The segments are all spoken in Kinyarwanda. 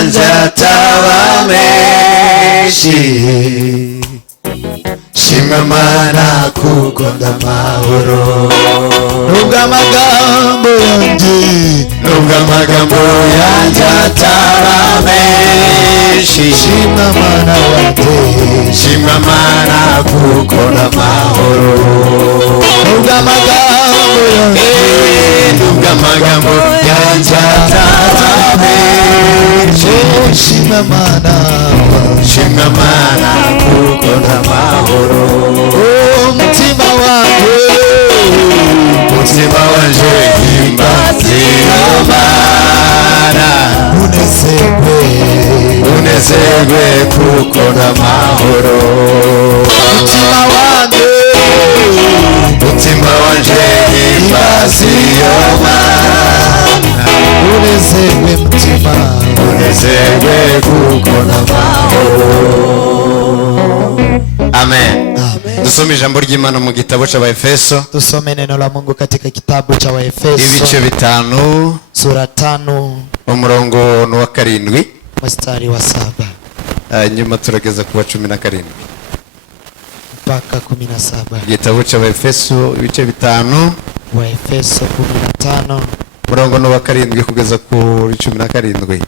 yanjye ataba menshi, shimwa Mana kuko ndamahoro. Nubwo amagambo yanjye ataba menshi, shimwa Mana wanjye, shimwa Mana kuko ndamahoro. Nubwo amagambo yanjye ataba menshi, shimwa Mana, shimwa Mana kuko ndamahoro. Umutima wanje himbaza Mana, unezerwe kuko ndamahoro. Umutima wanje himbaza Mana, unezerwe kuko ndamahoro. Amen. Dusome ijambo ry'Imana mu gitabo cy'Abaefeso. Tusome neno la Mungu katika kitabu cha Waefeso. Ibice 5. Sura 5. Umurongo wa 7. Mstari wa 7. Nyuma turageza ku 17. Mpaka 17. Igitabo cy'Abaefeso ibice 5. Waefeso 15. Umurongo wa 7 kugeza ku 17.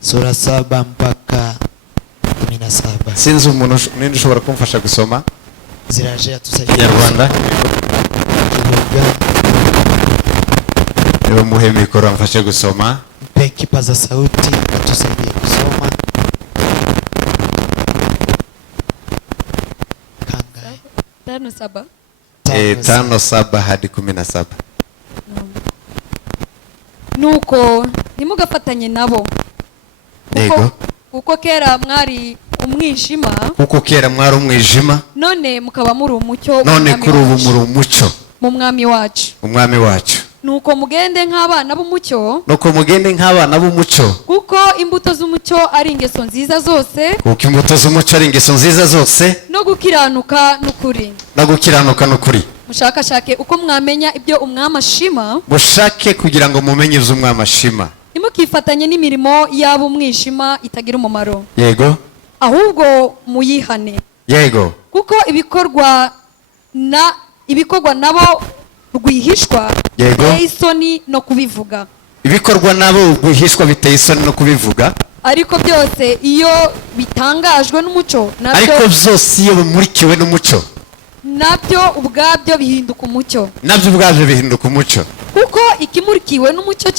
Sura 7 mpaka 17. Sinzi umuntu ninde ushobora kumfasha gusoma ziraje atusaidie Rwanda. Niwe muhe mikoro amfashe gusoma. Mpe kipaza sauti atusaidie kusoma. Kanga 5:7 hadi 17. Nuko ntimugafatanye nabo. Yego. Kuko kera mwari umwijima, kuko kera mwari umwijima, none mukaba muri umucyo, none kuri ubu muri umucyo mu mwami wacu. Umwami wacu. Nuko mugende nk'abana b'umucyo, nuko mugende nk'abana b'umucyo, kuko imbuto z'umucyo ari ingeso nziza zose, kuko imbuto z'umucyo ari ingeso nziza zose, no gukiranuka n'ukuri. No gukiranuka n'ukuri. Mushakashake uko mwamenya ibyo umwami ashima, mushake kugira ngo mumenye ibyo umwami ashima. Ntimukifatanye n'imirimo y'abo umwijima itagira umumaro. Yego. Ahubwo muyihane. Yego. Kuko ibikorwa nabo rwihishwa, biteye isoni no kubivuga. Ibikorwa nabo rwihishwa biteye isoni no kubivuga. Ariko byose iyo bitangajwe n'umucyo, ariko byose iyo bimurikiwe n'umucyo, nabyo ubwabyo bihinduka umucyo. Nabyo ubwabyo bihinduka umucyo. Kuko ikimurikiwe n'umucyo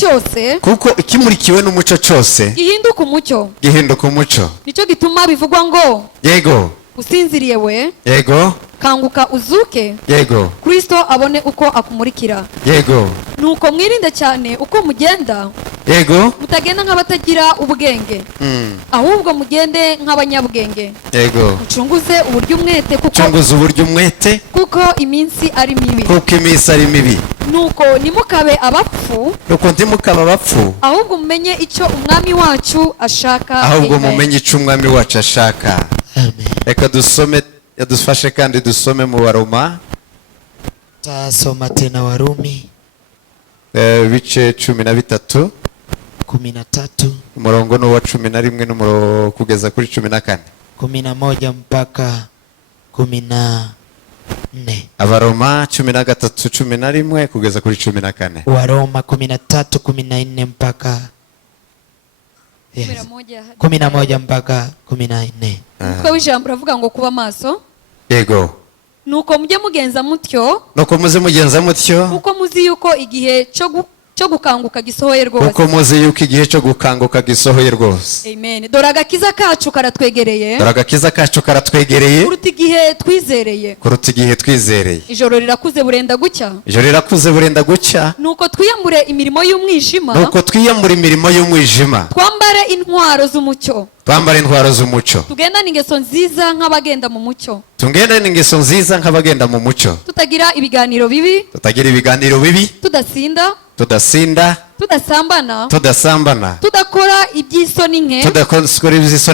cyose, gihinduka umucyo. Gihinduka umucyo. Nicyo gituma bivugwa ngo, yego, usinziriye we, yego, kanguka uzuke, yego, Kristo abone uko akumurikira. Yego. Nuko mwirinde cyane uko mugenda, yego, mutagenda nk'abatagira ubwenge, ahubwo mugende nk'abanyabwenge. Yego. Mucunguze uburyo umwete, kuko iminsi ari mibi. Nuko ntimukabe abapfu, ahubwo mumenye icyo umwami wacu ashaka. Reka dusome, yadufashe kandi dusome mu Baroma. Tasoma tena Warumi bice 13. 13. Umurongo no wa 11 n'umuro kugeza kuri 14. 11 mpaka 14. Abaroma 13:11 kugeza kuri 14. Waroma 13:14 mpaka 11 mpaka 14. Kuko wijambo ravuga ngo kuba maso. Yego. Nuko mujye mugenza mutyo. Nuko muze mugenza mutyo. Kuko muzi yuko igihe cyo gukanguka gisohoye rwose. Kuko muzi yuko igihe cyo gukanguka gisohoye rwose. Amen. Dore agakiza kacu karatwegereye. Kuruta igihe twizereye. Ijoro rirakuze burenda gucya. Nuko twiyambure imirimo y'umwijima. Twambare intwaro z'umucyo. Tugendane ingeso nziza nk'abagenda mu mucyo. Tutagira ibiganiro bibi. Tudasinda. Tudasambana. Tudakora iby'isoni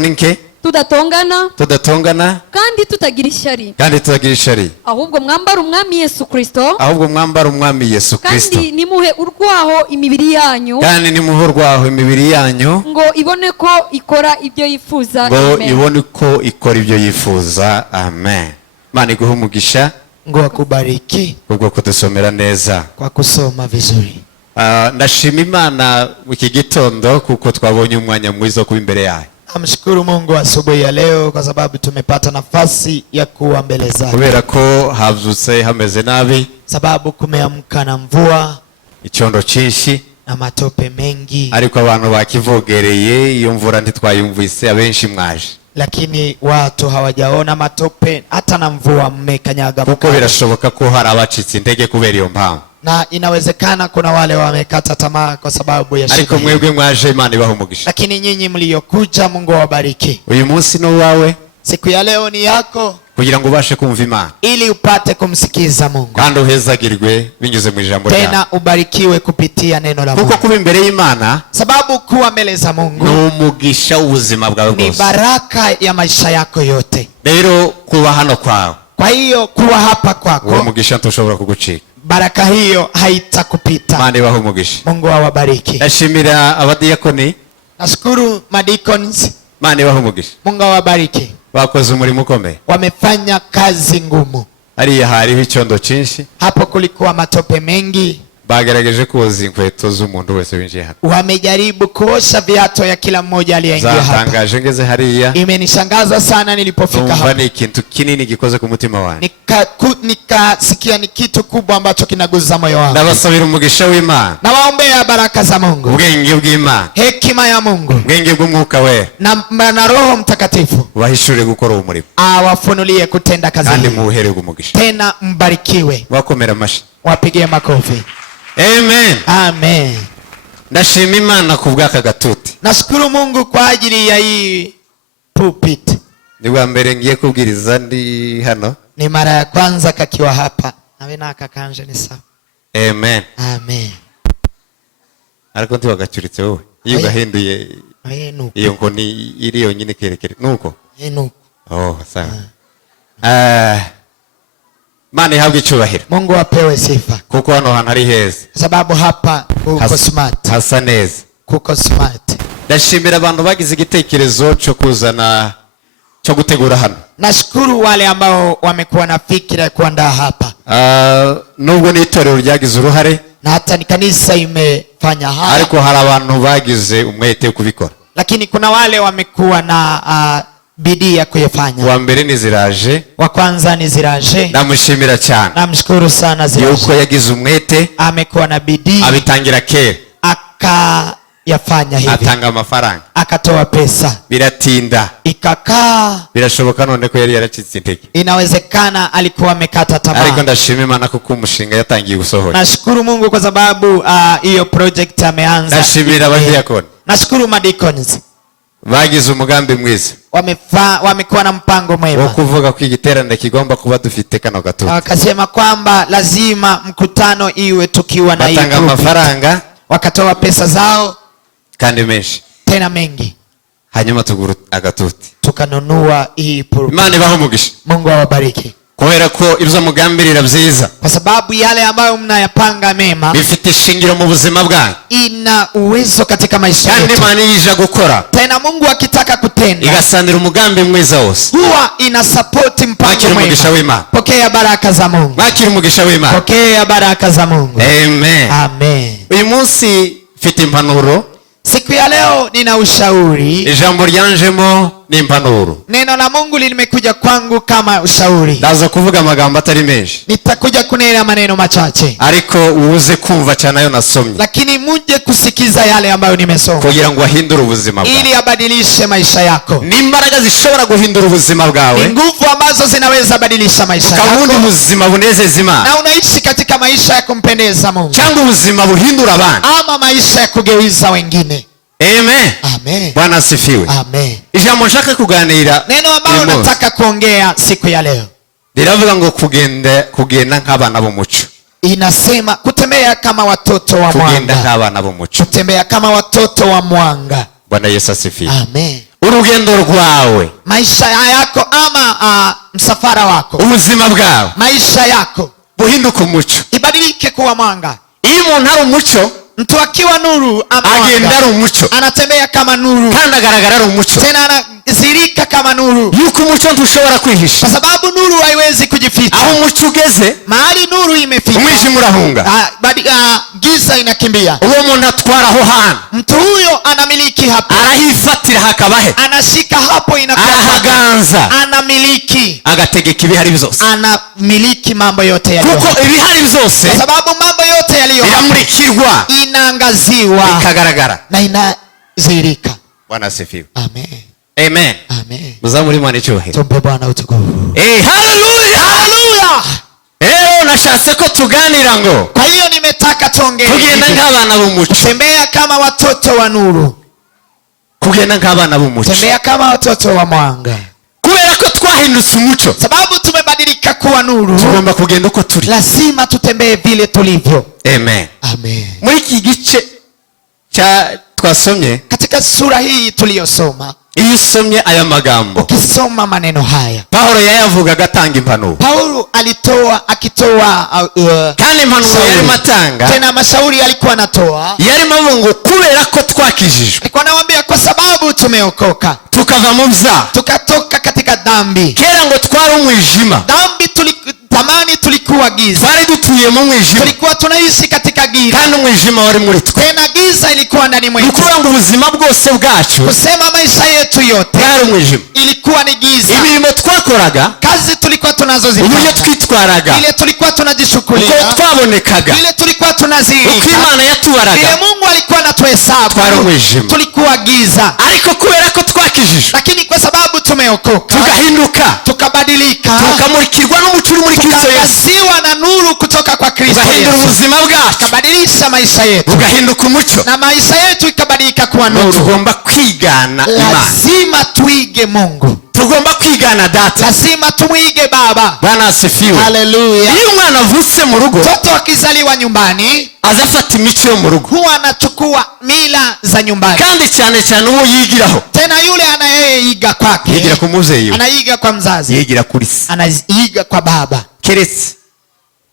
nke. tudatongana kandi tutagira ishyari ahubwo mwambara umwami Yesu Kristo kandi nimuhe urwaho imibiri yanyu ngo ibone ko ikora ibyo yifuza. Amen. Mana iguhe umugisha ngo akubariki kubwo kudusomera neza kwa kusoma vizuri. Ndashima Imana mu iki gitondo kuko twabonye umwanya mwiza kuba imbere yayo. Namshukuru Mungu asubuhi ya leo kwa sababu tumepata nafasi ya kuwa mbele zake. Kubera ko havyutse hameze nabi, sababu kumeamka na mvua, icyondo cyinshi na matope mengi, ariko abantu bakivogereye iyo mvura ntitwayumvise abenshi mwaje, lakini watu hawajaona matope hata na mvua mmekanyaga. Kuko birashoboka ko hari abacitse intege kubera iyo mpamvu, na inawezekana kuna wale wamekata tamaa kwa sababu ya shida. Ariko mwebwe mwaje, Imana ibahe umugisha. Lakini nyinyi mliokuja, Mungu awabariki. Uyu munsi no wawe, siku ya leo ni yako, kugira ngo ubashe kumva Imana, ili upate kumsikiza Mungu, kandi uhezagirwe binyuze mu ijambo ryawe, tena ubarikiwe kupitia neno la Mungu. Kuko kuba imbere y'Imana, sababu kuwa mbele za Mungu ni umugisha w'ubuzima bwawe bwose, ni baraka ya maisha yako yote. Rero kuba hano kwawe, kwa hiyo kuwa hapa kwako, uwo mugisha ntushobora kugucika, baraka hiyo haitakupita. Imana ibahe umugisha. Mungu awabariki. Ndashimira abadiyakoni, nashukuru madikons, Imana ibahe umugisha. Mungu awabariki. Bakoze umurimo ukomeye, wamefanya kazi ngumu. hariya hariho icyondo cyinshi, hapo kulikuwa matope mengi, bagerageje koza inkweto z'umuntu wese winjiye hano, wamejaribu kuosha viatu ya kila mmoja aliyeingia hapa. Zatangaje ngeze hariya, imenishangaza sana nilipofika hapa. Ni ikintu kinini gikoze ku mutima wanjye, nikasikia ni kitu kubwa ambacho kinaguza moyo wangu. Ndabasabira umugisha w'Imana, nawaombea baraka za Mungu, ubwenge bw'Imana, hekima ya Mungu, ubwenge bw'umwuka wera, na Roho Mtakatifu bahishure gukora umurimo, awafunulie kutenda kazi, kandi muhererwe umugisha, tena mbarikiwe. Wakomera amashi, wapigie makofi. Amen. Amen. Ndashima Imana kubw'aka gatuti. Nashukuru Mungu kwa ajili ya hii pulpit. Nibwa mbere ngiye kubwiriza ndi hano, ni mara ya kwanza kakiwa hapa, nawe nakakanje ni sawa. Amen. Amen. Ariko ntibagacuritse wowe iyo gahinduye iyo nkoni iri yonyine kerekere nuko nuko. Oh sawa. Mana ihabwe icyubahiro, Mungu apewe sifa, kuko hano hantu ari heza, sababu hapa kuko smart, hasa neza, kuko smart. Ndashimira abantu bagize igitekerezo cyo kuzana cyo gutegura hano. Nashukuru wale ambao wamekuwa na fikira ya kuandaa hapa. Nubwo ni itorero ryagize uruhare na hata ni kanisa imefanya haya, ariko hari abantu bagize umwete kubikora, lakini kuna wale wamekuwa na bidii ya kuyafanya. Wa mbere ni Ziraje, wa kwanza ni Ziraje, namushimira cyane, namshukuru sana Ziraje yuko yagize umwete, amekuwa na bidii, abitangira kera, akayafanya hivi, atanga amafaranga, akatoa pesa, biratinda, ikakaa, birashoboka none ko yari yaracitse intege, inawezekana alikuwa amekata tamaa, ariko ndashima Imana kuko umushinga yatangiye gusohora. Nashukuru Mungu kwa sababu hiyo project ameanza. Ndashimira abadiyakoni, nashukuru madikons, bagize umugambi mwiza, wamekuwa na mpango mwema wo kuvuga ko igiterane kigomba kuba dufite kano gatuti, wakasema kwamba lazima mkutano iwe tukiwa na batanga amafaranga, wakatoa pesa zao kandi menshi, tena mengi, hanyuma tugura agatuti, tukanunua hii pulpit. Imana ibahe umugisha, Mungu awabariki. Kubera ko ibyo mugambirira byiza, kwa sababu yale ambayo mnayapanga mema bifite ishingiro mu buzima bwanyu, ina uwezo katika maisha yetu, kandi Imana yija gukora, tena Mungu akitaka kutenda igasanira umugambi mwiza wose, huwa ina support mpango mwema. Pokea baraka za Mungu, bakira umugisha w'Imana, pokea baraka za Mungu. Amen. Amen. Uyu munsi mfite impanuro, siku ya leo nina ushauri, ijambo ryanjemo ni impanuro, neno la Mungu limekuja kwangu kama ushauri. Ndaza kuvuga amagambo atari menshi, nitakuja kunena maneno machache, ariko uze kumva cyane ayo nasomye, lakini muje kusikiza yale ambayo nimesoma, kugira ngo ahindure ubuzima bwawe, ili abadilishe maisha yako. Ni imbaraga zishobora guhindura ubuzima bwawe, ni nguvu ambazo zinaweza badilisha maisha yako, ukabundi ubuzima bunezeza Imana, na unaishi katika maisha ya kumpendeza Mungu, cyangwa ubuzima buhindura abantu, ama maisha ya kugeuza wengine. Amen. Amen. Bwana asifiwe. Amen. Ijambo nshaka kuganira, neno ambalo nataka kuongea siku ya leo, liravuga ngo kugenda nk'abana b'umuco, inasema kutembea kama watoto wa mwanga, kugenda nk'abana b'umuco, kutembea kama watoto wa mwanga. Bwana Yesu asifiwe. Amen. urugendo rwawe, maisha yako ama msafara wako, ubuzima bwawe, maisha yako buhinduke umucyo, ibadilike kuwa mwanga. iyo umuntu ari umucyo, mtu akiwa nuru agenda ari umucyo, anatembea kama nuru, kandi agaragara ari umucyo, tena anazirika kama nuru, yuko umucyo ntushobora kwihisha, kwa sababu nuru haiwezi kujificha. aho umucyo ugeze, mahali nuru imefika, umwijima urahunga, giza inakimbia. uwo muntu atwara aho hantu, mtu huyo anamiliki hapo, arahifatira hakabahe, anashika hapo, inakuwa arahaganza, anamiliki, agategeka ibihari byose, anamiliki mambo yote yaliyo, kuko ibihari byose, kwa sababu mambo yote yaliyo biramurikirwa, inaangaziwa, ikagaragara na inazirika. Bwana asifiwe. Amen. Amen. Amen. Muzamuri Imana icyubahiro. Tumpe Bwana utukufu. Hallelujah. Hallelujah. Nashatse ko tuganira ngo, kwa hiyo nimetaka tuongee, kugenda nk'abana b'umucyo, tembea kama watoto wa nuru, kugenda nk'abana b'umucyo, tembea kama watoto wa mwanga. kubera ko twahindutse umucyo, sababu tumebadilika kuwa nuru, tugomba kugenda uko turi, lazima tutembee vile tulivyo. Amen. Amen. Muri iki gice twasomye, katika sura hii tuliyosoma, iyo usomye aya magambo, ukisoma maneno haya, Paulo yayavugaga atanga impanuro. Paulo akitoa kandi impanuro yari matanga, tena mashauri alikuwa anatoa, yari ngo kubera ko twakijijwe, alikuwa anawaambia kwa sababu tumeokoka, tukava mu byaha, tukatoka katika dhambi. kera ngo twari umwijima, dhambi tamani tulikuwa giza, twari dutuye mu mwijima, tulikuwa tunaishi katika giza, kandi umwijima wari muri twe, tena giza ilikuwa ndani mwetu. ukuvuga ngo ubuzima bwose bwacu, kusema maisha yetu yote yari umwijima, ilikuwa ni giza. imirimo twakoraga, kazi tulikuwa tunazozifanya, uburyo twitwaraga, ile tulikuwa tunajishukulia, uko twabonekaga, ile tulikuwa tunazirika, uko Imana yatubaraga, ile Mungu alikuwa anatuhesabu, twari umwijima, tulikuwa giza. ariko kubera ko twakijijwe, lakini kwa sababu tumeokoka, tugahinduka, tukabadilika, tukamurikirwa n'umucyo uri muri Kristo Yesu, na nuru kutoka kwa Kristo Yesu, ugahindura ubuzima bwacu, ukabadilisha maisha yetu, ugahinduka umucyo, na maisha yetu ikabadilika kuwa nuru. Tugomba kwigana Imana, lazima tuige Mungu, tugomba kwigana Data, lazima tumwige Baba. Bwana asifiwe. Haleluya. Iyo umwana avutse mu rugo, mtoto akizaliwa nyumbani, azafata imico yo mu rugo, huwa anachukua mila za nyumbani, kandi cyane cyane uwo yigiraho, tena yule anayeiga kwake, yigira ku muvyeyi, anaiga kwa mzazi, yigira kuri se, anaiga kwa baba, keretse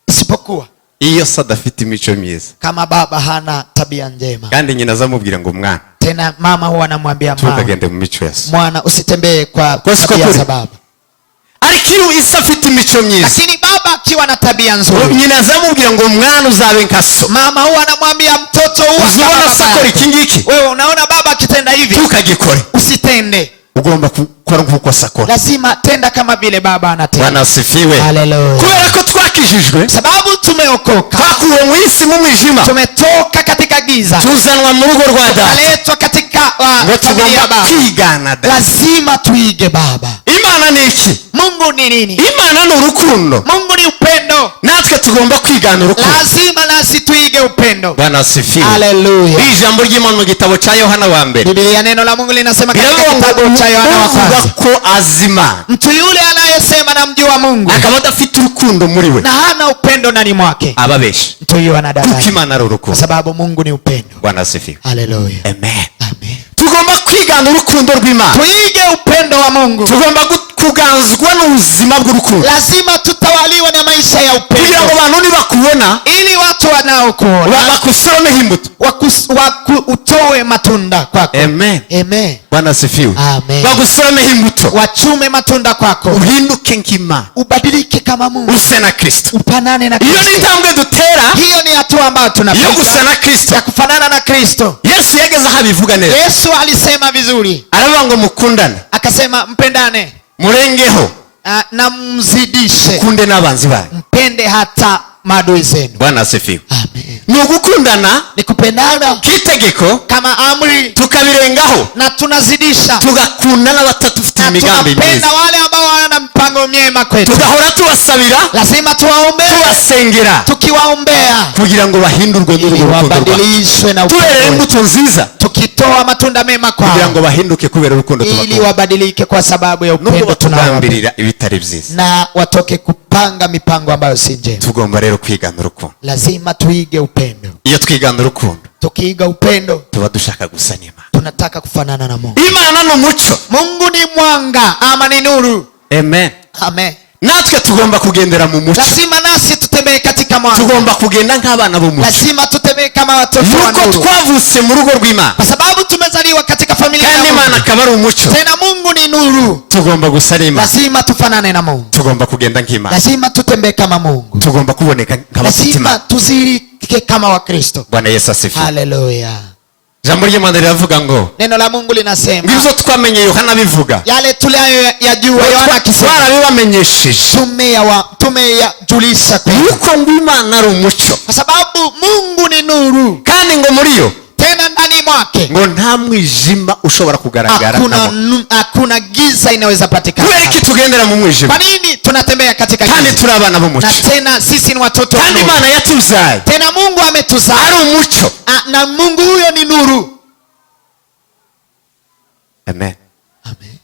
isipokuwa iyo se adafite imico myiza, kama baba hana tabia njema, kandi nyina azamubwira ngo mwana, tena mama huwa anamwambia tukagende mu mico ya se, mwana usitembee kwa tabia za baba. ariko isa afite imico myiza, lakini baba akiwa na tabia nzuri, nyina azamubwira ngo mwana uzabe nka so, mama huwa anamwambia mtoto huwa uzibona sakora iki ngiki, wewe unaona baba akitenda hivi, tukagikore, usitende, ugomba gukora nkuko sakora, lazima tenda kama vile baba anatenda. Bwana asifiwe. Haleluya. kubera ko twakijijwe, sababu tumeokoka, twakuwe mu isi mu mwijima, tumetoka katika giza, tuzanwa mu rugo rwa Data, tukaletwa katika familia ya Baba, kwigana Data, lazima tuige Baba. Imana ni iki? Mungu ni nini? Imana ni urukundo, Mungu ni upendo, natwe tugomba kwigana urukundo, lazima nasi tuige upendo. Bwana asifiwe. Haleluya. Ijambo ry'Imana mu gitabo cha Yohana wa mbere, Biblia neno la Mungu linasema katika kitabu cha Yohana wa kwanza, ko azima, mtu yule anayesema namjua Mungu akaba adafite urukundo muri we, na hana upendo ndani mwake, ababesha, mtu huyo anadanganya, Imana ari urukundo, sababu Mungu ni upendo. Bwana asifiwe. Haleluya. Amen. Amen. Tugomba kwigana urukundo rw'Imana, tuige upendo wa Mungu, tugomba kuganzwa n'ubuzima bw'urukundo, lazima tutawaliwe na maisha ya upendo, kugira ngo abantu nibakubona, ili watu wanaokuona bakusoromeho imbuto, utoe matunda kwako. Amen. Amen. Bwana asifiwe. Amen. Bagusoromeho imbuto, wachume matunda kwako, uhinduke nk'Imana, ubadilike kama Mungu, use na Kristo. upanane na Kristo. Iyo ni intambwe dutera, hiyo ni hatua ambayo tunapiga yo gusa na Kristo, ya kufanana na Kristo. Yesu yageze aho abivuga neza, Yesu alisema vizuri, aravuga ngo mukundane, akasema mpendane, murengeho, na mzidishe, kunde n'abanzi banyu, mpende hata maadui zenu. Bwana asifiwe. Amen. Ni ugukundana, ni kupendana kitegeko, kama amri, tukabirengaho, na tunazidisha, tugakunda n'abatatu ufite imigambi myiza, tunapenda wale ambao wana mipango myema kwetu. Tugahora tubasabira, lazima tuwaombe, tubasengera, tukiwaombea kugira ngo bahindurwe n'urukundo wabadilishwe na upendo. Turere imbuto nziza, tukitoa matunda mema kwao, kugira ngo bahinduke kubera urukundo tubakunda, ili wabadilike kwa sababu ya upendo tunawagambirira ibitari byiza, na watoke kupanga mipango ambayo si njema. Tugomba rero kwigana urukundo. Lazima tuige upendo. Iyo twigana urukundo, tukiiga upendo, tuba dushaka gusa n'Imana. Tunataka kufanana na Mungu. Imana ni umucyo, Mungu ni mwanga ama ni nuru. Amen. Amen. Natwe tugomba kugendera mu mucyo. Lazima nasi tutembee katika mwanga. Tugomba kugenda nk'abana b'umucyo. Lazima tutembee kama watoto wa nuru. Nuko twavutse mu rugo rw'Imana, kwa sababu tumezaliwa katika familia ya Mungu. Kandi Imana akaba ari umucyo. Tena Mungu ni nuru. Tugomba gusa n'Imana. Lazima tufanane na Mungu. Tugomba kugenda nk'Imana. Lazima tutembee kama Mungu. Tugomba kuboneka nk'abafite Imana. Lazima tuzirike kama wa Kristo. Bwana Yesu asifiwe. Haleluya. Ijambo ry'Imana riravuga ngo, neno la Mungu linasema, ngibyo twamenye Yohana bivuga, yale tuliyoyajua Yohana akisema, twarabibamenyesheje, tumeyajulisha yuko ngo Imana ari umucyo, kwa sababu Mungu ni nuru, kandi ngo muri yo tena ndani mwake ngo nta mwijima ushobora kugaragara, hakuna giza inaweza patikana. Kubera iki tugendera mu mwijima? Kwa nini tunatembea katika giza? Kandi turi abana b'umucyo, na tena sisi ni watoto wa kandi Imana yatuzaye, tena Mungu ametuzaa ari umucyo, na Mungu huyo ni nuru. Amen. Amen.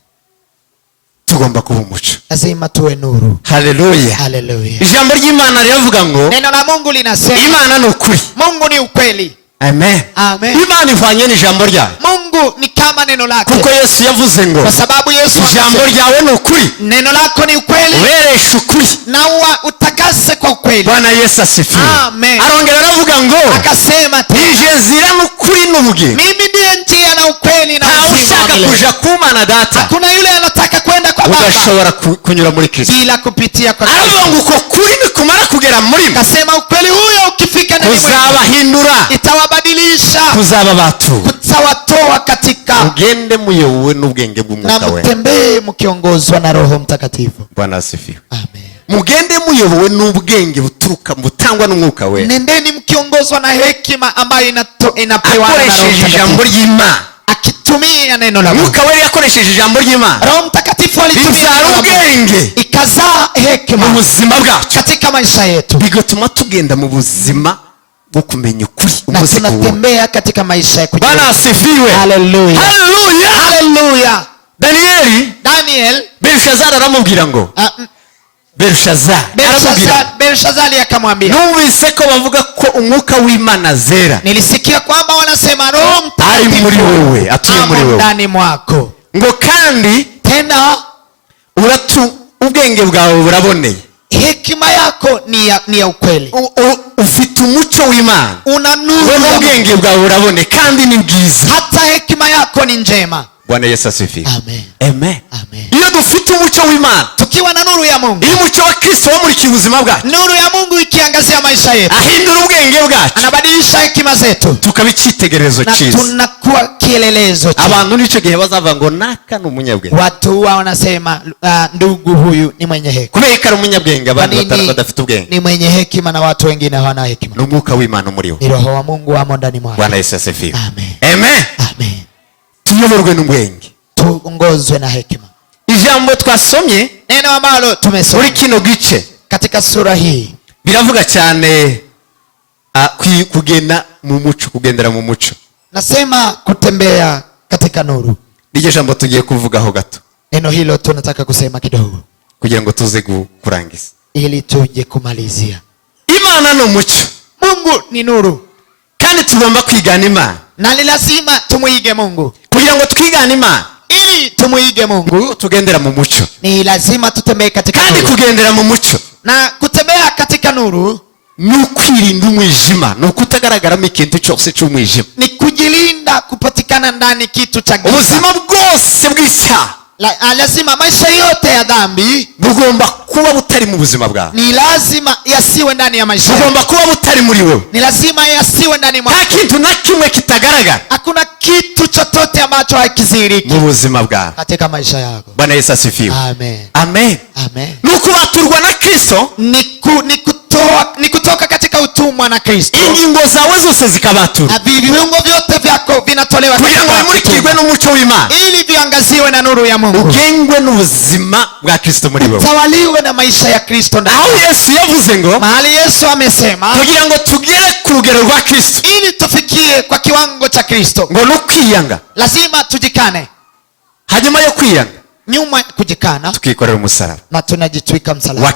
Tugomba kuba umucyo, lazima tuwe nuru. Haleluya. Haleluya. Ijambo ry'Imana riravuga ngo, neno la Mungu linasema, Imana ni ukuri. Mungu ni ukweli. Amen. Amen. Imana ivanye n'ijambo ryayo. Mungu ni kama neno lake. Kuko Yesu yavuze ngo, kwa sababu Yesu ijambo ryawe ni ukuri, neno lako ni ukweli, weresha ukuri na utakase kwa ukweli. Bwana Yesu asifiwe. Amen. Arongera aravuga ngo, akasema nije nzira n'ukuri n'ubugingo. Mimi ndiye njia na ukweli na uzima. Ushaka kuja kumana data, hakuna yule anataka kwenda kwa Baba udashobora kunyura muri Kristo bila kupitia kwa Kristo. Aravuga ngo uko kuri nikumara kugera muri mwe, akasema ukweli huyo ukifika ndani mwenu uzabahindura, itawabadilisha, kuzaba batu, kutawatoa katika, ugende muyobowe n'ubwenge bw'Umwuka wera, na mtembee mkiongozwa na Roho Mtakatifu. Bwana asifiwe. Amen. Mugende muyobowe n'ubwenge buturuka butangwa n'Umwuka wera. Nendeni mkiongozwa na hekima ambayo inapewa na Roho Mtakatifu. Ijambo ry'Imana, akitumia neno la Mungu. Umwuka wera yakoresheje ijambo ry'Imana, Roho Mtakatifu alitumia ubwenge, ikazaa hekima mu buzima bwacu, katika maisha yetu, bigatuma tugenda mu buzima bwo kumenya ukuri, na tunatembea katika maisha ya kujua. Bwana asifiwe. Haleluya. Haleluya. Haleluya. Daniel Belshazzar aramubwira ngo, Belshazzar akamwambia, numvise ko bavuga ko umwuka w'Imana zera, nilisikia kwamba wanasema Roho Mtakatifu ari muri wewe, atuye muri wewe, ndani mwako, ngo kandi tena ubwenge bwawe buraboneye, hekima yako ni ya ukweli, ufite umucyo w'Imana, una nuru, ubwenge bwawe burabone kandi ni bwiza, hata hekima yako ni njema. Bwana Yesu asifiwe. Amen. Amen. Amen. Iyo dufite umucyo w'Imana, tukiwa na nuru ya Mungu, iyo umucyo wa Kristo wamurika ubuzima bwacu, nuru ya Mungu ikiangazia maisha yetu, ahindura ubwenge bwacu, anabadilisha hekima zetu, tukaba icyitegererezo cyiza, tunakuwa kielelezo cyiza. Abantu nico gihe bazavuga ngo naka ni umunyabwenge, watu wanasema ndugu huyu ni mwenye hekima. kubera ko ari umunyabwenge, abantu badafite ubwenge, ni mwenye hekima na watu wengine hawana hekima. N'umwuka w'Imana muri we, ni Roho wa Mungu wamo ndani mwako. Bwana Yesu asifiwe. Amen. Amen. Amen. Tuyoborwe n'ubwenge, tuongozwe na hekima. Ijambo twasomye, neno ambalo tumesoma muri kino gice katika sura hii, biravuga cyane kugenda mu muco, kugendera mu muco, nasema kutembea katika nuru. Iryo jambo tugiye kuvugaho gato, neno hilo tunataka kusema kidogo kugira ngo tuze kurangiza, ili tuje kumalizia. Imana ni umucyo, Mungu ni nuru, kandi tugomba kwigana Imana, na ni lazima tumuige Mungu. kugira ngo twigane Imana, ili tumuige Mungu, tugendera mu mucyo, ni lazima tutembee katika kandi nuru. kugendera mu mucyo, na kutembea katika nuru ni ukwirinda umwijima, ni ukutagaragaramo ikintu cyose cy'umwijima, ni kujilinda kupatikana ndani kitu cha giza. Ubuzima bwose bw'icyaha, lazima maisha yote ya dhambi bugomba kuba butari mu buzima bwawe, ni lazima yasiwe ndani ya maisha, bugomba kuba butari muri wewe, ni lazima yasiwe ndani mwako. nta kintu na kimwe kitagaragara, hakuna kitu chochote ambacho hakizihiriki mu buzima bwawe katika maisha yako. Bwana Yesu asifiwe. Amen. Amen. Amen. Nuko baturwa na Kristo, ni kutoka katika katika utumwa na Kristo, ingingo zawe zose zikabatura, viungo vyote vyako vinatolewa kugira ngo bimurikirwe n'umucyo w'Imana, ili viangaziwe na nuru ya Mungu, ugengwe n'ubuzima bwa Kristo muri wowe, utawaliwe na maisha ya Kristo ndani. aho Yesu yavuze ngo, mahali Yesu amesema kugira ngo tugere ku rugero rwa Kristo, ili tufikie kwa kiwango cha Kristo, ngo no kwiyanga, lazima tujikane. hanyuma yo kwiyanga, nyuma kujikana, tukikorera umusaraba na tunajitwika msalaba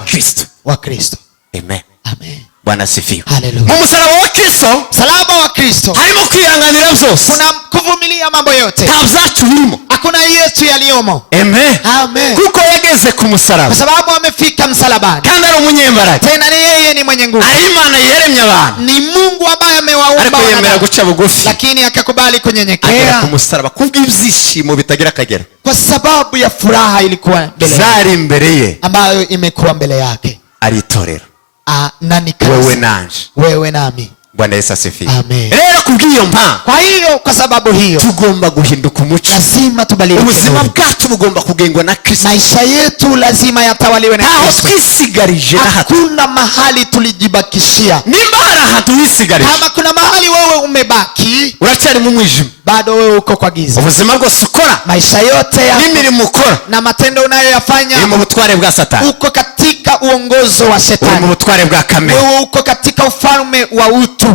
wa Kristo. Amen. Amen. Bwana sifiwe. Hallelujah. Mu musaraba wa Kristo, msalaba wa Kristo harimo kwihanganira byose, kuna kuvumilia mambo yote, nta byacu birimo, hakuna yetu yaliyomo. Amen. Amen. Kuko yageze ku musaraba, kwa sababu amefika msalabani, kandi ari umunyembaraga, tena ni yeye ni mwenye nguvu, ari Imana yaremye abantu, ni Mungu ambaye amewaumba ariko yemera guca bugufi, lakini akakubali kunyenyekea, agera ku musaraba kubw'ibyishimo bitagira akagera, kwa sababu ya furaha ilikuwa mbele zari imbere ye, ambayo imekuwa mbele yake, aritorera nani wewe nanje, wewe nami. Bwana Yesu asifiwe. Amen. Rero kubw'iyo mpamvu, kwa hiyo kwa sababu hiyo tugomba guhinduka umuco, lazima tubadilike, ubuzima bwacu bugomba kugengwa na Kristo, maisha yetu lazima yatawaliwe na Kristo, twisigarije na hato, hakuna mahali tulijibakishia. nimba hari ahantu wisigarije, kama kuna mahali wewe umebaki, uracyari mu mwijima, bado wewe uko kwa giza. ubuzima bwose ukora, maisha yote ya n'imirimo ukora, na matendo unayoyafanya, iri mu butware bwa Satani, uko katika uongozo wa uri mu Shetani, butware bwa kamere, wewe uko katika ufalme wa utu.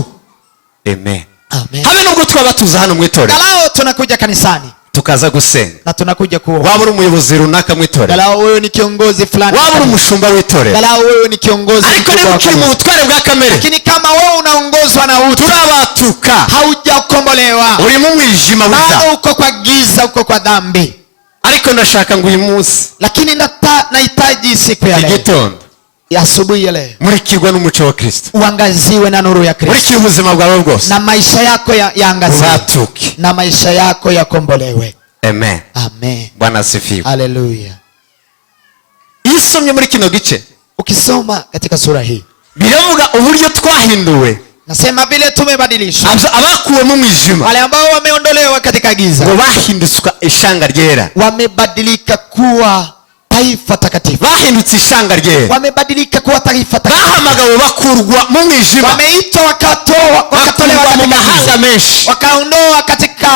Amen. Amen. Habe nubwo twaba tuza hano mu itorero, galao tunakuja kanisani tukaza gusenga, na tunakuja kuomba, waba uri umuyobozi runaka mu itorero, galao wewe ni kiongozi fulani, waba uri umushumba w'itorero, galao wewe ni kiongozi, ariko niba ukiri mu butware bwa kamere, lakini kama wewe unaongozwa na utu, turabatuka, haujakombolewa, uri mu mwijima bado w'ibyaha, uko kwa giza, uko kwa dhambi. ariko ndashaka ngo uyu munsi, lakini nahitaji siku ya leo, igitondo, asubuhi ya leo, murikirwa n'umuco wa Kristo, uangaziwe na nuru ya Kristo, murikire ubuzima bwawe bwose, na maisha yako yaangaziwe, ubatuke, na maisha yako yakombolewe. Amen. Amen. Bwana asifiwe. Hallelujah. Iyo usomye muri kino gice, ukisoma katika sura hii, biravuga uburyo twahinduwe, nasema vile tumebadilishwa, abakuwe mu mwijima, wale ambao wameondolewa katika giza, ngo bahinditswa ishanga ryera, wamebadilika kuwa taifa takatifu, bahindutse ishanga ryera, wamebadilika kuwa taifa takatifu, bahamagawe bakurwa mu mwijima, wameitwa wakatolewa mu mahanga menshi, wakaondoa katika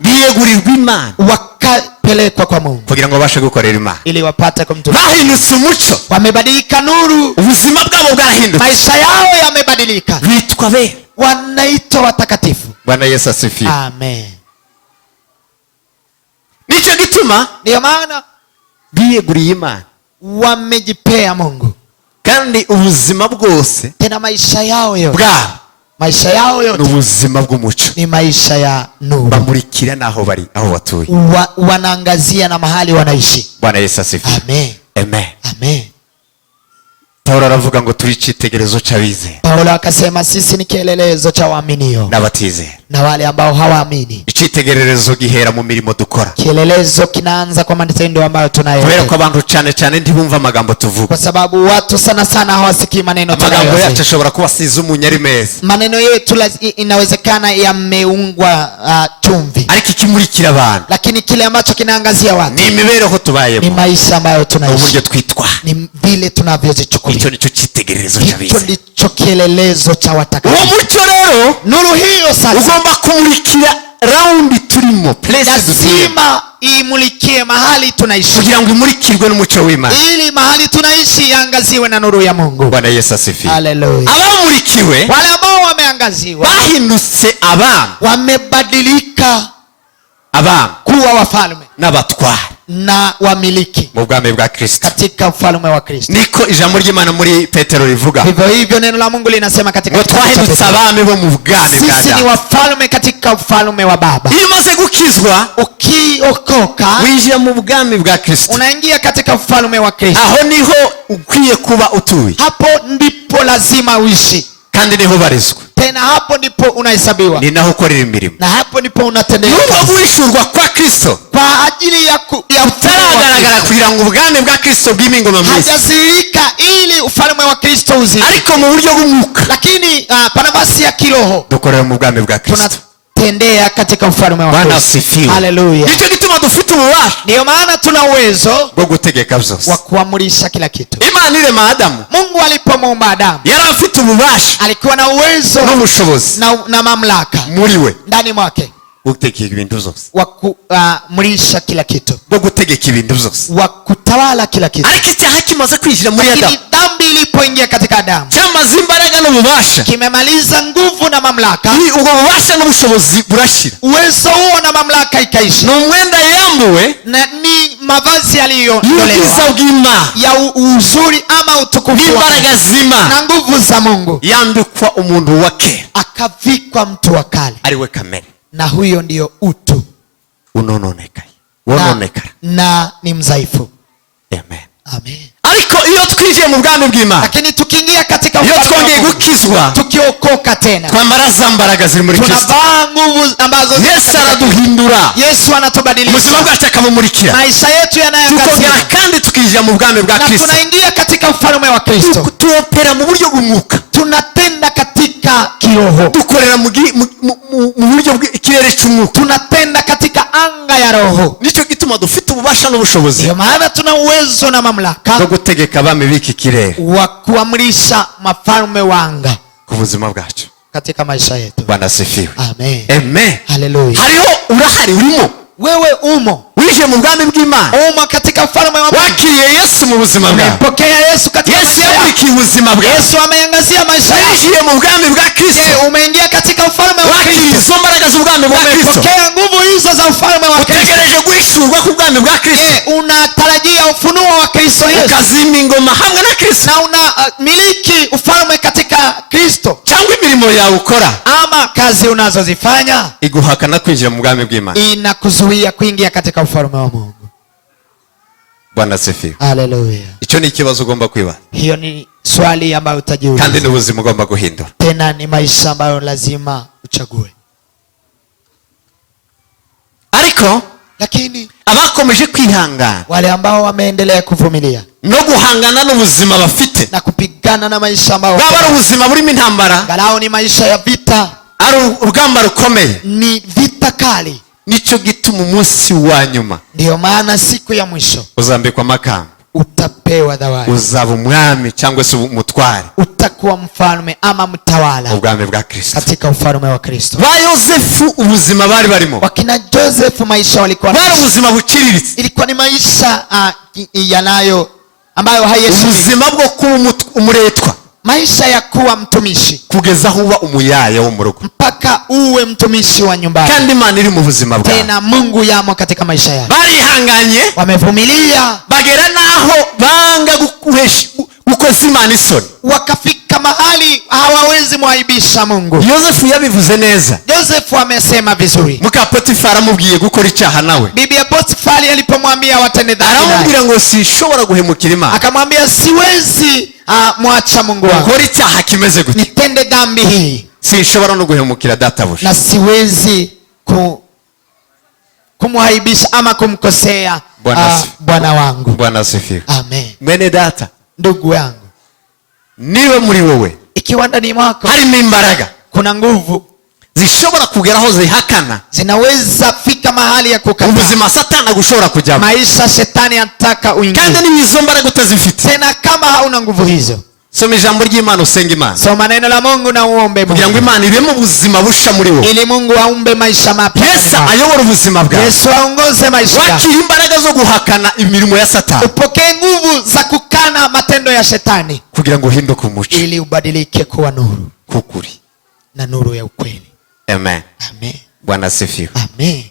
biyegurirwa Imana, wakapelekwa kwa Mungu kugira ngo babashe gukorera Imana, ili wapate kumtumikia. bahindutse umuco, wamebadilika nuru, ubuzima bwabo bwarahindutse, maisha yao yamebadilika, bitwa bera, wanaitwa watakatifu. Bwana Yesu asifiwe. Amen. Nicyo gituma Ndio maana biyeguriye Imana, wamejipea Mungu, kandi ubuzima bwose tena maisha yao yote, bwabo maisha yao yote ni ubuzima bw'umuco, ni maisha ya nuru, bamurikira naho bari, aho batuye, wanaangazia na mahali wanaishi. Bwana Yesu asifiwe. Amen. Amen. Amen. Paulo aravuga ngo turi icyitegererezo cy'abizera, Paulo akasema sisi ni kielelezo cha waaminio n'abatizera, na wale ambao hawaamini. icyitegererezo gihera mu mirimo dukora, Kielelezo kinaanza kwa matendo ambayo kubera ko tunayotenda, abantu cyane cyane ntibumva amagambo tuvuga, kwa sababu watu sana sana hawasikii maneno amagambo yacu tunayosema. ashobora kuba asize umunyari meza, Maneno yetu inawezekana yameungwa chumvi, ariko ikimurikira abantu lakini kile ambacho kinaangazia watu ni imibereho ni tubayemo, maisha ambayo uburyo tunaishi, twitwa, ni vile tunavyozichukulia. icyo nicyo cyitegererezo Hicho cy'abizera. ndicho kielelezo cha Uwo watakatifu. mucyo rero Nuru hiyo sasa ugomba kumurikira raundi turimo, place dutuyemo, lazima imulikie mahali tunaishi, kugira ngo imurikirwe n'umucyo w'Imana. ili mahali tunaishi iangaziwe na nuru ya Mungu. Bwana Yesu asifiwe. Hallelujah. Abamurikiwe Wale ambao wameangaziwa bahindutse abami, wamebadilika abami kuwa wafalme n'abatware na wamiliki mu bwami bwa Kristo. katika ufalme wa Kristo. Niko ijambo ry'Imana muri Petero rivuga Hivyo hivyo neno la Mungu linasema katika ngo kitabu cha twahindutse Petro, abami bo mu bwami bwa sisi ni Data. wafalme katika ufalme wa Baba. Iyo umaze gukizwa Ukiokoka winjira mu bwami bwa Kristo, unaingia katika ufalme wa Kristo. aho niho ukwiye kuba utuye, Hapo ndipo lazima uishi, kandi niho ubarizwa, tena hapo ndipo unahesabiwa, ni naho ukorera imirimo. na hapo ndipo unatendea Nubwo kazi guhishurwa kwa Kristo kwa ajili ya utaragaragara kugira ngo ubwami bwa Kristo bwime ingoma mu isi, hajazirika ili ufalme wa Kristo uzidi, ariko mu buryo bw'umwuka lakini kwa nafasi ya kiroho dukorera mu bwami bwa Kristo. tendea katika ufalme wa Bwana Kristo. asifiwe. Haleluya. Nicyo gituma dufite ububasha Ndio maana tuna uwezo bwo gutegeka byose. wa kuamrisha kila kitu. Imana irema Adamu, Mungu alipomuumba Adamu yari afite ububasha alikuwa na uwezo n'ubushobozi na mamlaka muri we ndani mwake bwo gutegeka ibintu byose, wa kuamrisha kila kitu, bwo gutegeka ibintu byose, wa kutawala kila kitu. ariko icyaha kimaze kwinjira muri Adamu, Lakini dhambi ilipoingia katika Adamu cyamaze imbaraga n'ububasha, kimemaliza nguvu na mamlaka. ubwo bubasha n'ubushobozi burashira. Uwezo huo na mamlaka ikaisha. Ni umwenda yambuwe Na ni mavazi y'ubwiza yaliyoondolewa bw'Imana ya uzuri ama utukufu n'imbaraga z'Imana, na nguvu za Mungu, yambikwa umuntu wa kera, akavikwa mtu wa kale, ari we kamere, na huyo ndio utu unononekaye, wononekara na ni mzaifu. Amen. Amen. Ariko iyo twinjiye mu bwami bw'Imana, Lakini tukiingia katika iyo ufalme wa twongeye Mungu, gukizwa, tukiokoka tena, twambara za mbaraga ziri muri Kristo. tunavaa nguvu ambazo Yesu araduhindura, Yesu anatubadilisha, ubuzima bwacu akamumurikira, maisha yetu yanayangazia, tukongera kandi tukinjira mu bwami bwa na Kristo, tunaingia katika ufalme wa Kristo. tuopera mu buryo bw'umwuka, Tunatenda katika kiroho, dukorera mu buryo bw'ikirere cy'umwuka, tunatenda katika anga ya roho. nicyo gituma dufite ububasha n'ubushobozi Ndio maana tuna uwezo na mamlaka bwo gutegeka abami b'iki kirere wa kuamrisha mafalme wa anga ku buzima bwacu. katika maisha yetu. Bwana asifiwe. Amen. Amen. Haleluya. Hariho urahari, urimo, Wewe umo winjiye mu bwami bw'Imana, umo katika ufalme wa Mungu. wakiriye Yesu mu buzima bwawe, Umepokea Yesu katika Yesu maisha yako. yamurikiye ubuzima bwawe, Yesu ameangazia maisha yako. winjiye mu bwami bwa Kristo, Je, umeingia katika ufalme wa wakiriye Kristo? izo mbaraga z'ubwami bwa Kristo, Umepokea nguvu hizo za ufalme wa Kristo? utegereje guhishurwa ku bwami bwa Kristo, Je, unatarajia ufunuo wa Kristo Yesu? ukazima ingoma hamwe na Kristo, Na unamiliki ufalme katika Kristo? cyangwa imirimo yawe ukora Ama kazi unazozifanya iguhakana kwinjira mu bwami bw'Imana. inakuzuia kuingia katika ufalme wa Mungu. Bwana asifiwe. Haleluya. Icyo ni ikibazo ugomba kwibaza, Hiyo ni swali ambayo utajiuliza. kandi ni ubuzima ugomba guhindura. Tena ni maisha ambayo lazima uchague. Ariko Lakini abakomeje kwihangana wale ambao wameendelea kuvumilia no guhangana n'ubuzima bafite, na kupigana na maisha ambayo bwaba ari ubuzima burimo intambara, galao ni maisha ya vita, ari urugamba rukomeye, ni vita kali, nicyo gituma umunsi wa nyuma ndiyo maana siku ya mwisho uzambikwa amakamba, utapewa zawadi, uzaba umwami cyangwa se umutware utakuwa mfalme ama mtawala mu bwami bwa Kristo. katika ufalme wa Kristo. Ba Yosefu ubuzima bari barimo Wakina Joseph maisha walikuwa bari ubuzima buciriritse, ilikuwa ni maisha yanayo ambayo haiheshimiki, ubuzima bwo kuba umuretwa maisha ya kuwa mtumishi kugeza aho uba umuyaya wo mu rugo, mpaka uwe mtumishi wa nyumbani. kandi Imana iri mu buzima bwawe. Tena Mungu yamo katika maisha yao, Barihanganye, wamevumilia, bagera naho banga gukoza Imana isoni. wakafika mahali hawawezi mwaibisha Mungu. Yosefu yabivuze neza, Joseph amesema vizuri. muka Potifari amubwiye gukora icyaha nawe, Bibi ya Potifari alipomwambia watende dhambi, aramubwira ngo sinshobora guhemukira Imana, akamwambia siwezi mwacha Mungu wangu, ukora icyaha kimeze gutya, nitende dhambi hii, sinshobora no guhemukira databuja, na siwezi kumwaibisha ama kumkosea Bwana wangu. Bwana asifiwe. Amen. Mwene data, Ndugu yangu, niwe muri wowe ikiwa ndani mwako harimo imbaraga kuna nguvu zishobora kugeraho zihakana zinaweza fika mahali ya kukataa ubuzima Satani gushobora kujyamo, maisha shetani anataka uingie, kandi ni izo mbaraga utazifite. tena kama hauna nguvu hizo. Soma ijambo ry'Imana, usenga Imana Soma neno la Mungu na uombe Mungu, kugira ngo Imana ireme ubuzima busha muri wowe, ili Mungu aumbe maisha mapya. Yesu ayobora ubuzima bwawe, Yesu aongoze maisha yako. wakira imbaraga zo guhakana imirimo ya Satani, Upokee nguvu za kukana matendo ya shetani, kugira ngo uhinduke umuco ili ubadilike kuwa nuru kukuri na nuru ya ukweli. Amen. Amen. Bwana asifiwe. Amen.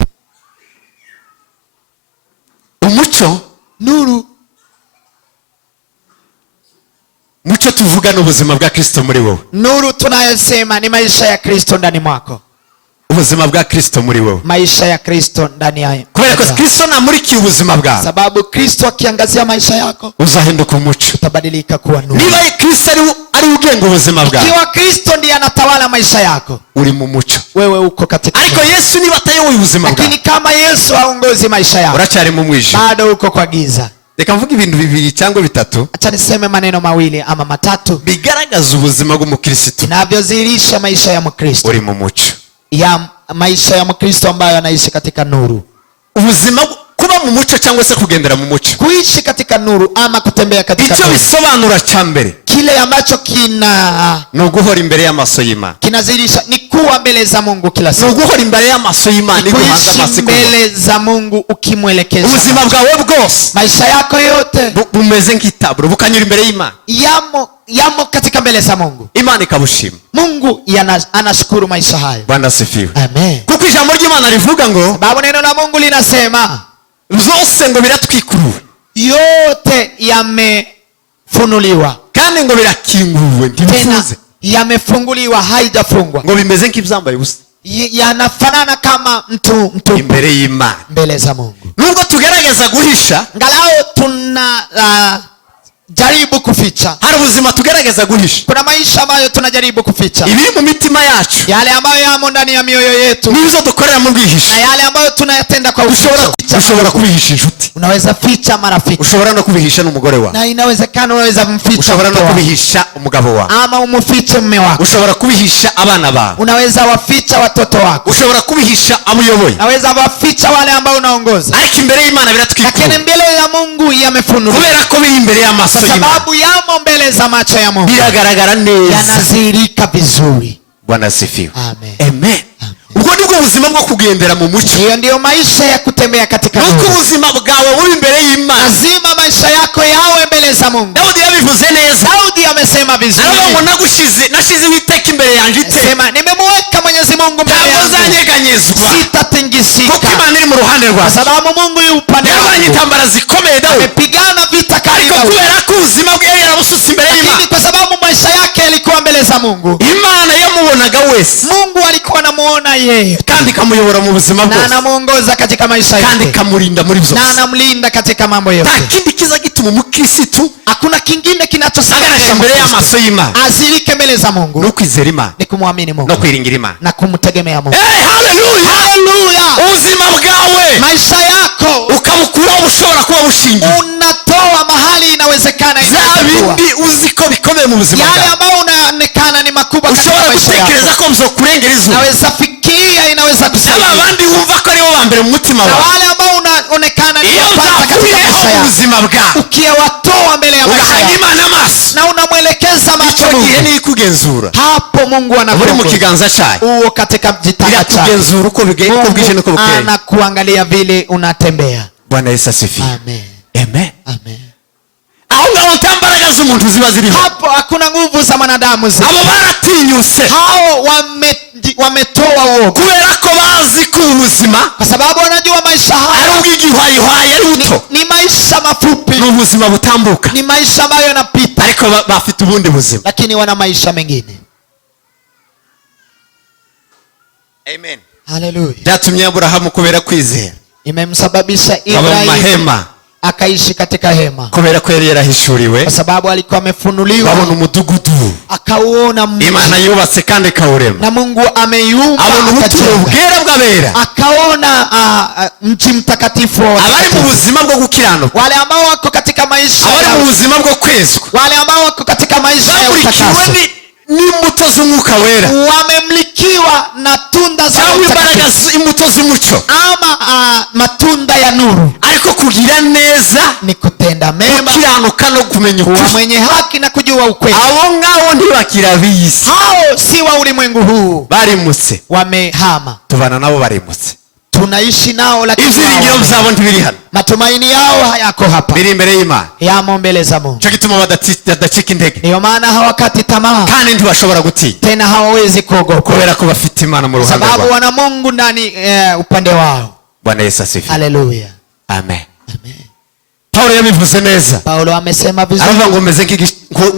Umuco, Nuru, muco tuvuga n'ubuzima bwa Kristo muri wowe, nuru tunayosema ni maisha ya Kristo ndani mwako, ubuzima bwa Kristo muri wowe, maisha ya Kristo ndani yako, kubera ko Kristo namurikiye ubuzima bwawe, sababu Kristo akiangazia maisha yako uzahinduka umuco. utabadilika kuwa nuru. Niba Kristo ari ugenga ubuzima bwawe, Ikiwa Kristo ndiye anatawala maisha yako, uri mu muco. wewe uko katika Ariko Yesu niba atayoboye ubuzima bwawe, lakini kama Yesu haongozi maisha yako, uracyari mu mwijima. bado uko kwa giza. Reka mvuge ibintu bibiri cyangwa bitatu Acha niseme maneno mawili ama matatu bigaragaza ubuzima bw'umukristo. inavyodhihirisha maisha ya Mkristo. Uri mu muco. Ya maisha ya Mkristo ambayo anaishi katika nuru. Ubuzima kuba mu mucyo cyangwa se kugendera mu mucyo, kuishi katika nuru ama kutembea katika nuru, icyo bisobanura cyambere, kile ambacho no guhora imbere y'amaso y'Imana, kinazidisha ni kuwa mbele za Mungu kila siku. No guhora imbere y'amaso y'Imana, ni guhanga amaso mbele za Mungu ukimwelekeza. Ubuzima bwawe bwose, maisha yako yote bumeze nk'itaburo, bukanyura imbere y'Imana, yamo katika mbele za Mungu. Imana ikabushima. Mungu anashukuru maisha hayo. Bwana asifiwe. Amen. Kuko ijambo ry'Imana rivuga ngo, sababu neno la Mungu linasema byose ngo biratwikuruwe, yote yamefunuliwa, kandi ngo birakinguwe, ntibifunze, yamefunguliwa, haijafungwa, ngo bimeze nk'ibyambaye ubusa, yanafanana kama mtu imbere y'Imana, mbele za Mungu. Nubwo tugerageza guhisha, ngalao tuna jaribu kuficha. Hari ubuzima tugerageza guhisha, kuna maisha ambayo tunajaribu kuficha, ibiri mu mitima yacu, yale ambayo yamo ndani ya mioyo yetu, nizo dukorera mu bwihisho, na yale ambayo tunayatenda kwa ushobora kubihisha inshuti, unaweza ficha marafiki, ushobora no kubihisha n'umugore wawe, na inawezekana unaweza mficha, ushobora no kubihisha umugabo wawe, ama umufiche mume wako, ushobora kubihisha abana bawe, unaweza waficha watoto wako, ushobora kubihisha amuyoboye, unaweza waficha wale ambao unaongoza, ariko imbere y'Imana biratwikuruwe, lakini mbele ya Mungu yamefunuliwa, kubera ko biri imbere y'amaso y'Imana, kwa sababu yamo mbele za macho ya Mungu, biragaragara neza, yanazirika vizuri. Bwana asifiwe. Amen. Amen. Ubwo nibwo ubuzima bwo kugendera mu mucyo, hiyo ndio maisha ya kutembea katika nuru. Nuko ubuzima bwawe buri imbere y'Imana, lazima maisha yako yawe mbele za Mungu. Daudi yabivuze neza, Daudi amesema vizuri, ngo nashize witeka imbere yanjye ite, sema nimemweka Mwenyezi Mungu mbele yangu, zanyeganyezwa, sitatingisika, kuko Imana iri mu ruhande rwawe, kwa sababu Mungu yu upande wangu, yabanye intambara zikomeye Daudi, amepigana vita kali, ariko kubera ko ubuzima bwe yarabusutse imbere y'Imana, lakini kwa sababu maisha yake yalikuwa mbele za Mungu, Imana yamubonaga wese, Mungu alikuwa anamuona yeye, kandi kamuyobora mu buzima bwose, na anamuongoza katika maisha yake, kandi kamurinda muri byose, na anamlinda katika mambo yote. Nta kindi kiza gituma umukirisitu, hakuna kingine kinachosababisha mbele y'amaso y'Imana azirike mbele za Mungu, no kwizera Imana, ni kumwamini Mungu, no kwiringira Imana, na kumtegemea Mungu. Haleluya, haleluya. Ubuzima bwawe, maisha yako ukabukura ushobora kuba bushingiye, unatoa mahali inawezekana, bindi uziko bikomeye mu buzima bwawe, yale ambayo unaonekana ni makubwa katika maisha yako, ushobora gutekereza ko mzokurengera izuba, naweza fikiria inaweza kusaidia, abandi wumva ko ari bo bambere mu mutima wawe, na wale ambao unaonekana ni wapata katika maisha yako, ubuzima bwawe ukiwatoa mbele ya maisha yako, Imana amaso, na unamwelekeza macho Mungu, ni kugenzura, hapo Mungu anakuwa mu kiganza chake, uo katika jitaka chake, kugenzura uko bwije nuko bukeye, anakuangalia vile unatembea. Bwana Yesu asifiwe. Amen. Amen. Amen. Aho ngaho ntambaraga z'umuntu ziba ziri hapo, hakuna nguvu za mwanadamu zile, abo baratinyuse, hao wametoa uoga, kubera ko bazi ko ubuzima, kwa sababu wanajua maisha haya ari ubwigihwayihwaye ari buto, ni maisha mafupi, ni ubuzima butambuka, ni maisha ambayo yanapita, ariko bafite ubundi buzima, lakini wana maisha mengine. Amen. Haleluya. Byatumye Abrahamu kubera kwizera, imemsababisha Ibrahim akaishi katika hema, kubera ko yari yarahishuriwe, kwa sababu alikuwa amefunuliwa, abona umudugudu, akauona mji, Imana yubatse kandi kawurema, na Mungu ameyumba, abona ubuturo bwera bw'abera, akaona mji mtakatifu, abari mu buzima bwo gukiranuka, wale ambao wako katika maisha, abari mu buzima bwo kwezwa, wale ambao wako katika maisha ya utakaso, n'imbuto z'umwuka wera, wamemlikiwa na tunda za imbuto z'umucyo, ama matunda ya nuru, ariko kugira neza ni kutenda mema, kukiranuka no kumenya ukuri, mwenye haki na kujua ukweli. abo ngabo ntibakira bisi, hao si wa ulimwengu huu, barimutse, wamehama, tubana nabo barimutse, tunaishi nao, lakini ibyiringiro byabo ntibiri hano, matumaini yao hayako hapa, biri imbere y'Imana, yamo mbele za Mungu. cyo gituma badacika intege, ndio maana hawakati tamaa, kandi ntibashobora gutinya, tena hawawezi kuogopa, kubera ko bafite Imana mu ruhande rwabo, sababu wana Mungu ndani upande wao. Bwana Yesu asifiwe. Haleluya. Amen. Amen. Paulo yabivuze neza, Paulo amesema vizuri, aravuga ngo meze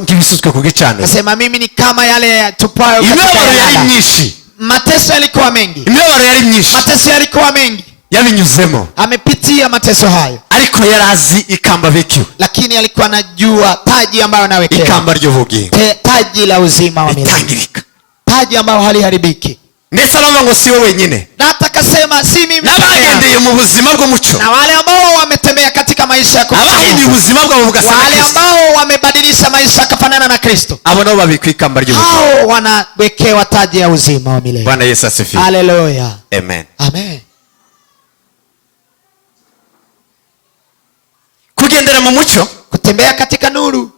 nk'ibisutswe ku gicaniro, anasema mimi ni kama yale tupayo katika imibabaro yari myinshi, mateso yalikuwa mengi, imibabaro yari myinshi, mateso yalikuwa mengi, yabinyuzemo, amepitia mateso hayo, ariko yarazi ikamba bikiwe, lakini alikuwa anajua taji ambayo anawekewa, ikamba ry'ubugingo, taji la uzima wa milele, itangirika, taji ambayo haliharibiki. ndetse aravuga ngo si wowe wenyine, na atakasema si mimi, n'abagendeye mu buzima bw'umucyo, na wale ambao wametembea katika maisha maisha ya abahinduye ubuzima bwabo bugasa na wale Kristo, ambao wamebadilisha maisha kafanana na Kristo, abo nabo babikwa ikamba ry'ubugingo. hao wanawekewa taji ya uzima wa milele. Bwana Yesu asifiwe. Haleluya. Amen. Amen. Kugendera mu mucyo, Kutembea katika nuru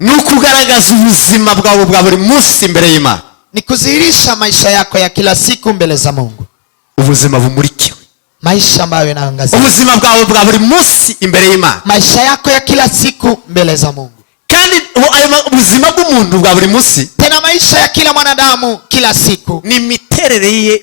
ni ukugaragaza ubuzima bwawe bwa buri munsi imbere y'Imana. ni kudhihirisha maisha yako ya kila siku mbele za Mungu, Ubuzima bumurikiwe, maisha ambayo yanaangazia ubuzima bwawe bwa buri munsi imbere y'Imana. maisha yako ya kila siku mbele za Mungu. Kandi ayo ubuzima bw'umuntu bwa buri munsi, Tena maisha ya kila mwanadamu kila siku ni imiterere ye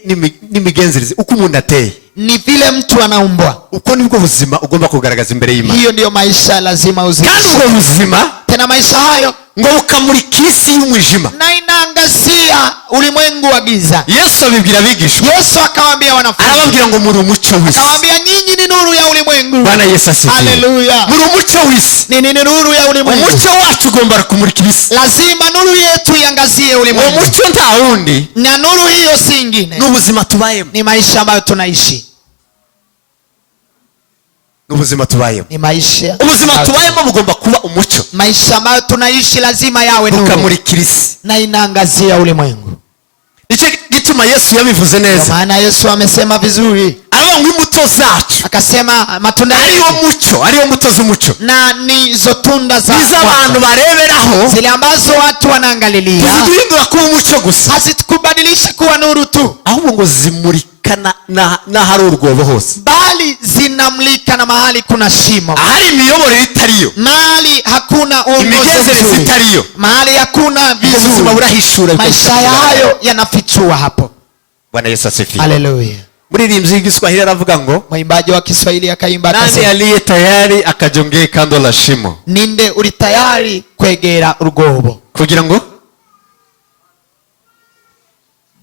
n'imigenzereze, uko umuntu ateye, ni vile mtu anaumbwa. uko nibwo buzima ugomba kugaragaza imbere y'Imana. Hiyo ndio maisha lazima Kandi uziishi. ubwo buzima Tena maisha hayo ngo bukamurika isi y'umwijima. na inaangazia ulimwengu wa giza. Yesu abibwira abigishwa, Yesu akawaambia wanafunzi, arababwira ngo muri umucyo w'isi. akawaambia nyinyi ni nuru ya ulimwengu. Bwana Yesu asifiwe. Haleluya. Muri umucyo w'isi. Ni nuru ya ulimwengu. Umucyo wacu ugomba kumurika isi. Lazima nuru yetu iangazie ulimwengu. Umucyo nta wundi, Na nuru hiyo si ingine, n'ubuzima tubayemo. ni maisha ambayo tunaishi. N'ubuzima tubayemo. Ni maisha. Ubuzima tubayemo bugomba kuba umucyo. Maisha ambayo tunaishi lazima yawe nuru. Bukamurika isi. Na inaangazia ulimwengu. Nicyo gituma Yesu yabivuze neza. Maana Yesu amesema vizuri. Aravuga ngo imbuto zacu, Akasema matunda ariyo mucyo, ariyo mbuto z'umucyo, na nizo tunda za nizo abantu bareberaho, zile ambazo watu wanaangalilia, tuziduhindura kuba umucyo gusa, hazitukubadilisha kuwa nuru tu, ahubwo ngo zimurika n'ahari urwobo hose, bali zinamlika na mahali kuna shimo, ahari imiyoborere itariyo, mahali hakuna imigenzereze itariyo, mahali hakuna ubuzima vizuri. burahishura. Maisha hayo yanafichua hapo. Bwana Yesu asifiwe. Haleluya. Muririmbyi w'Igiswahili aravuga ngo, Mwimbaji wa Kiswahili akaimba nani akasema, aliye tayari akajongee kando la shimo, ninde uri tayari kwegera urwobo kugira ngo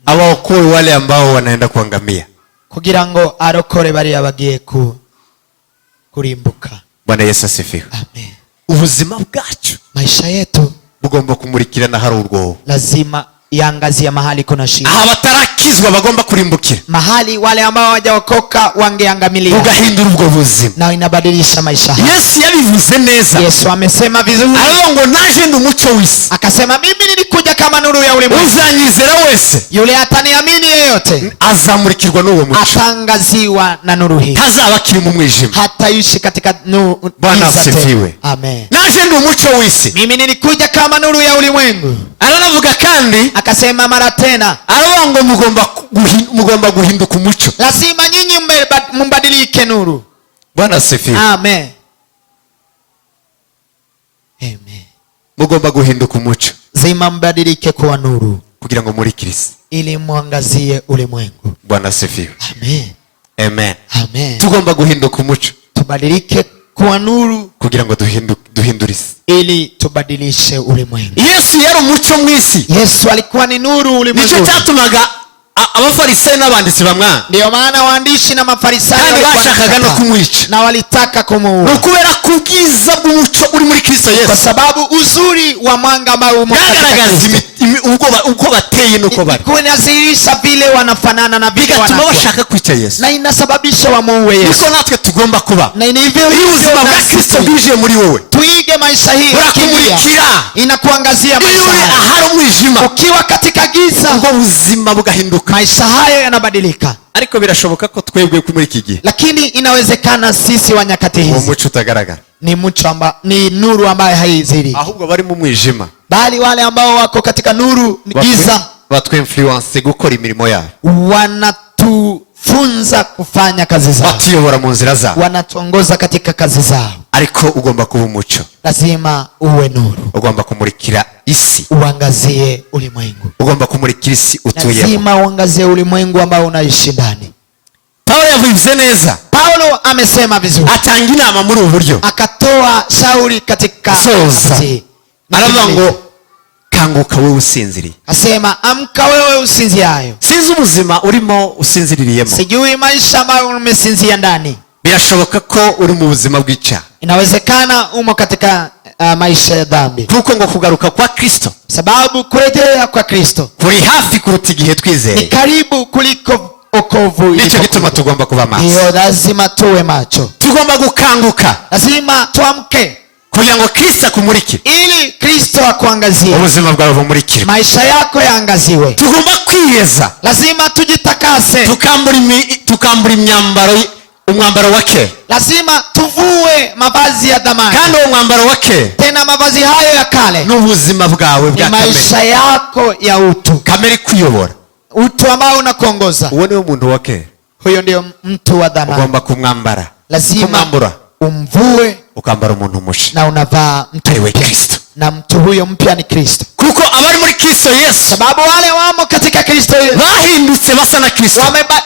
awaokoe wale ambao wanaenda kuangamia. kugira ngo arokore bariya bagiye kurimbuka. Bwana Yesu asifiwe. Amen. Ubuzima bwacu Maisha yetu bugomba kumurikira n'ahari urwobo, lazima iangazia mahali kuna shida, aha batarakizwa bagomba kurimbukira, mahali wale ambao hawajaokoka wangeangamilia, ugahindura ubwo buzima. na inabadilisha maisha. Yesu yabivuze neza. Yesu amesema vizuri, aravuga ngo naje ndi umucyo w'isi, akasema mimi nilikuja kama nuru ya ulimwengu, uzanyizera wese, yule ataniamini yeyote azamurikirwa n'uwo mucyo, atangaziwa na nuru hii, ntazaba akiri mu mwijima. hataishi katika Bwana giza tena. asifiwe. Amen. Naje ndi umucyo w'isi. Mimi nilikuja kama nuru ya ulimwengu. Aranavuga kandi, Akasema mara tena, aravuga ngo mugomba guhinduka umucyo. lazima nyinyi mbadilike nuru. Bwana asifiwe. Amen. Amen. Mugomba guhinduka umucyo Zima mbadilike kuwa nuru kugira ngo murikire isi, ili mwangazie ulimwengu. Bwana asifiwe. Amen. Amen. Amen. Tugomba guhinduka umucyo Tubadilike kuwa nuru kugira ngo duhindure isi. ili tubadilishe ulimwengu. Yesu yari umucyo mu isi, Yesu alikuwa ni nuru ulimwengu. nicyo cyatumaga abafarisayo n'abanditsi bamwana, Ndio maana waandishi na mafarisayo kandi walikuwa bashakaga no wanakataa, kumwica. na walitaka kumuua. Ni ukubera ko ubwiza bw'umucyo uri muri Kristo Kwa Yesu sababu uzuri wa mwanga ambao umo katika bwagaragaza Kristo uko bateye n'uko bari, kunadhihirisha vile wanafanana na vile bigatuma wanakuwa, bashaka kwica Yesu. na inasababisha wamuue Yesu. Niko natwe tugomba kuba, Na ni hivyo iyo hivyo ubuzima bwa nasi Kristo bwinjiye muri wowe, tuige maisha hii, burakumurikira. inakuangazia Iyo maisha uri haya. ahari umwijima, Ukiwa katika giza, ubwo buzima bugahinduka. maisha hayo yanabadilika. Ariko birashoboka ko twebwe muri iki gihe Lakini inawezekana sisi wa nyakati uwo hizi mucyo utagaragara, ni nuru ambayo haizidi, ahubwo bari mu mwijima, bali wale ambao wako katika nuru giza batwinfluence gukora imirimo yabo, wanatufunza kufanya kazi zao, batuyobora mu nzira zabo. wanatuongoza katika kazi zao. Ariko ugomba kuba umucyo, Lazima uwe nuru, ugomba kumurikira isi, uangazie ulimwengu. ugomba kumurikira isi utuyemo. Lazima uangazie ulimwengu ambao unaishi ndani. Paulo yavuze neza, Paulo amesema vizuri, atanga inama muri ubu buryo, akatoa shauri katika soza, nafasi. aravuga ngo kanguka wewe usinziriye. Asema amka wewe usinziayo. Sinzi ubuzima urimo usinziririyemo, Sijui maisha ambayo umesinzia ndani. birashoboka ko uri mu buzima bw'icyaha, Inawezekana umo katika maisha ya dhambi, kuko ngo kugaruka kwa Kristo sababu kurejea kwa Kristo kuri hafi kuruta igihe ni twizeye. karibu kuliko okovu nicyo gituma tugomba kuba maso. Hiyo lazima tuwe macho, tugomba gukanguka lazima tuamke kugira ngo Kristo akumurikire, ili Kristo akuangazie, ubuzima bwawe bumurikire, maisha yako yaangaziwe. tugomba kwiyeza, Lazima tujitakase, tukambura umwambaro wake, lazima tuvue mavazi ya dhamani, kandi uwo mwambaro wake tena mavazi hayo ya kale n'ubuzima bwawe bwa kamere, maisha yako ya utu, kamere kuyobora, utu ambao unakuongoza. uwo niwe muntu wake, huyo ndio mtu wa dhamani. ugomba kumwambara, lazima umvue ukambara umuntu musha, na unavaa mtu mpya, na mtu huyo mpya ni Kristo, kuko abari muri Kristo Yesu, sababu wale wamo katika Kristo Yesu bahindutse basa na Kristo,